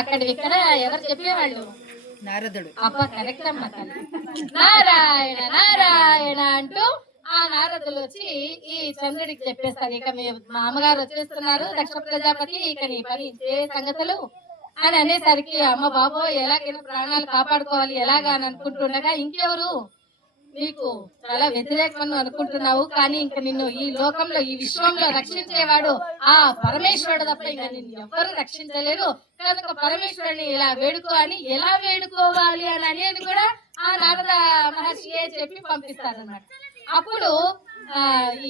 అక్కడ ఇక్కడ ఎవరు చెప్పేవాళ్ళు? నారదుడు. అబ్బ కరెక్ట్ అమ్మ తల్లి. నారాయణ నారాయణ అంటూ ఆ నారదులు వచ్చి ఈ చంద్రుడికి చెప్పేస్తారు, ఇక మీ మా అమ్మగారు వచ్చేస్తున్నారు దక్ష ప్రజాపతి, ఇక నీ పని ఏ సంగతులు అని అనేసరికి అమ్మ బాబో ఎలాగైనా ప్రాణాలు కాపాడుకోవాలి ఎలాగా అని అనుకుంటుండగా, ఇంకెవరు నీకు చాలా వ్యతిరేకం అనుకుంటున్నావు, కానీ ఇంక నిన్ను ఈ లోకంలో ఈ విశ్వంలో రక్షించేవాడు ఆ పరమేశ్వరుడు తప్ప ఇంకా నిన్ను ఎవ్వరు రక్షించలేరు, కనుక పరమేశ్వరుని ఇలా వేడుకో అని, ఎలా వేడుకోవాలి అని అనేది కూడా ఆ నారద మహర్షియే చెప్పి పంపిస్తారన్నమాట. అప్పుడు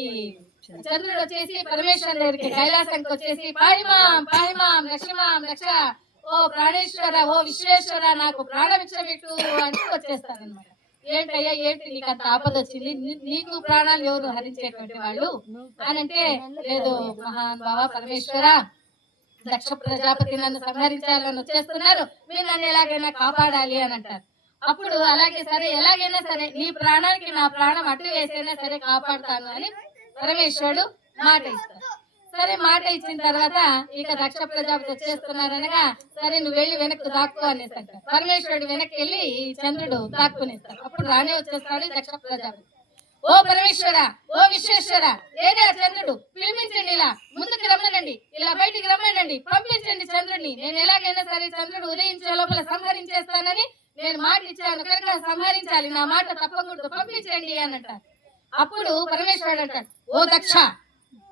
ఈ చంద్రుడు వచ్చేసి పరమేశ్వరుని దగ్గరికి కైలాసానికి వచ్చేసి పాహిమాం పాహిమాం రక్షమాం రక్ష, ఓ ప్రాణేశ్వర ఓ విశ్వేశ్వర నాకు ప్రాణభిక్ష పెట్టు అంటూ వచ్చేస్తారనమాట. ఏంటయ్యా ఏంటి నీకు అంత ఆపద వచ్చింది, నీకు ప్రాణాలు ఎవరు హరించేటువంటి వాళ్ళు అని అంటే, లేదు మహాన్ బాబా పరమేశ్వర దక్ష ప్రజాపతి నన్ను సంహరించాలని వచ్చేస్తున్నారు, మీరు నన్ను ఎలాగైనా కాపాడాలి అని అంటారు. అప్పుడు అలాగే సరే ఎలాగైనా సరే నీ ప్రాణానికి నా ప్రాణం అడ్డు వేసైనా సరే కాపాడుతాను అని పరమేశ్వరుడు మాట ఇస్తాడు. సరే మాట ఇచ్చిన తర్వాత ఇక దక్ష ప్రజాపతి వచ్చేస్తున్నారనగా, సరే నువ్వు వెళ్ళి వెనక్కి దాక్కో అనేసి అంటారు. పరమేశ్వరుడు వెనక్కి వెళ్ళి చంద్రుడు దాక్కునేస్తాడు. అప్పుడు రానే వచ్చేస్తాడు దక్ష ప్రజాపతి. ఓ పరమేశ్వర ఓ విశ్వేశ్వర ఏదే చంద్రుడు, పిలిపించండి, ఇలా ముందుకు రమ్మనండి, ఇలా బయటికి రమ్మనండి, పంపించండి చంద్రుడిని, నేను ఎలాగైనా సరే చంద్రుడు ఉదయించే లోపల సంహరించేస్తానని నేను మాట ఇచ్చాను కనుక సంహరించాలి, నా మాట తప్పకూడదు, పంపించండి అని అంటారు. అప్పుడు పరమేశ్వరుడు అంటాడు, ఓ దక్ష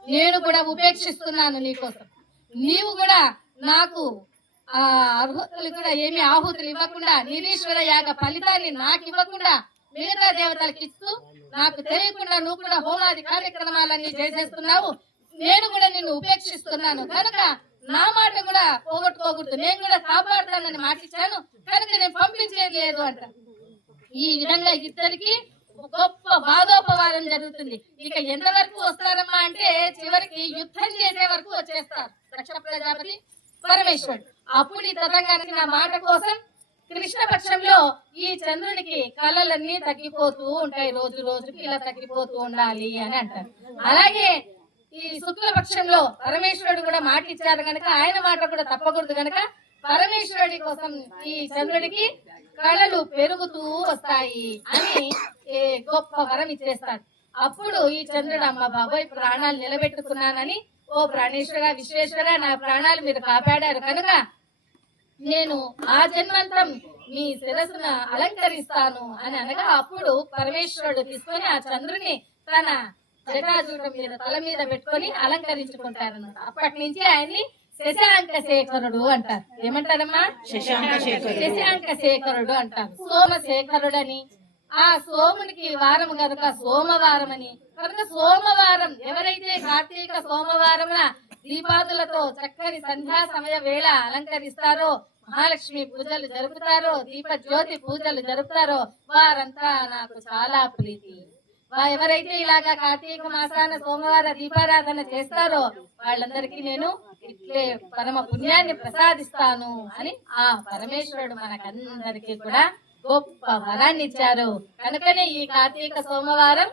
నేను కూడా ఉపేక్షిస్తున్నాను నీకోసం, నీవు కూడా నాకు అర్హతలు కూడా ఏమి ఆహుతులు ఇవ్వకుండా నిరీశ్వర యాగ ఫలితాన్ని నాకు ఇవ్వకుండా మిగతా దేవతలకు ఇస్తూ నాకు తెలియకుండా నువ్వు కూడా హోమాది కార్యక్రమాలన్నీ చేసేస్తున్నావు, నేను కూడా నిన్ను ఉపేక్షిస్తున్నాను కనుక నా మాట కూడా పోగొట్టుకోకూడదు, నేను కూడా కాపాడుతానని మాట ఇచ్చాను కనుక నేను పంపించేది లేదు అంట. ఈ విధంగా ఇద్దరికి గొప్ప వాదోపవాదం జరుగుతుంది. ఇక ఎంతవరకు వస్తారమ్మా అంటే చివరికి యుద్ధం చేసే వరకు వచ్చేస్తారు దక్ష ప్రజాపతి పరమేశ్వరుడు. అప్పుడు ఈ తెలంగాణ మాట కోసం కృష్ణపక్షంలో ఈ చంద్రునికి కళలన్నీ తగ్గిపోతూ ఉంటాయి, రోజు రోజుకి ఇలా తగ్గిపోతూ ఉండాలి అని అంటారు. అలాగే ఈ శుక్లపక్షంలో పరమేశ్వరుడు కూడా మాట ఇచ్చారు కనుక ఆయన మాట కూడా తప్పకూడదు కనుక పరమేశ్వరుడి కోసం ఈ చంద్రుడికి కళలు పెరుగుతూ వస్తాయి అని గొప్ప వరం ఇచ్చేస్తాడు. అప్పుడు ఈ చంద్రుడు అమ్మ బాబోయ్ ప్రాణాలు నిలబెట్టుకున్నానని, ఓ ప్రాణేశ్వర విశ్వేశ్వర నా ప్రాణాలు మీరు కాపాడారు కనుక నేను ఆ జన్మంతం మీ శిరస్సును అలంకరిస్తాను అని అనగా, అప్పుడు పరమేశ్వరుడు తీసుకొని ఆ చంద్రుని తన జటాజూటం మీద తల మీద పెట్టుకొని అలంకరించుకుంటారన్నమాట. అప్పటి నుంచి ఆయన్ని శశాంక శేఖరుడు అంటారు. ఏమంటారమ్మా? శశాంక శేఖరుడు అంటారు. సోమశేఖరుడు అని, ఆ సోమునికి వారం కనుక సోమవారం అని, కనుక సోమవారం ఎవరైతే కార్తీక సోమవారం దీపాదులతో చక్కని సంధ్యా సమయ వేళ అలంకరిస్తారో, మహాలక్ష్మి పూజలు జరుపుతారో, దీప జ్యోతి పూజలు జరుపుతారో వారంతా నాకు చాలా ప్రీతి. ఎవరైతే ఇలాగా కార్తీక మాసాన సోమవార దీపారాధన చేస్తారో వాళ్ళందరికీ నేను ఇట్లే పరమ పుణ్యాన్ని ప్రసాదిస్తాను అని ఆ పరమేశ్వరుడు మనకందరికీ కూడా గొప్ప వరాన్ని ఇచ్చారు. కనుకనే ఈ కార్తీక సోమవారం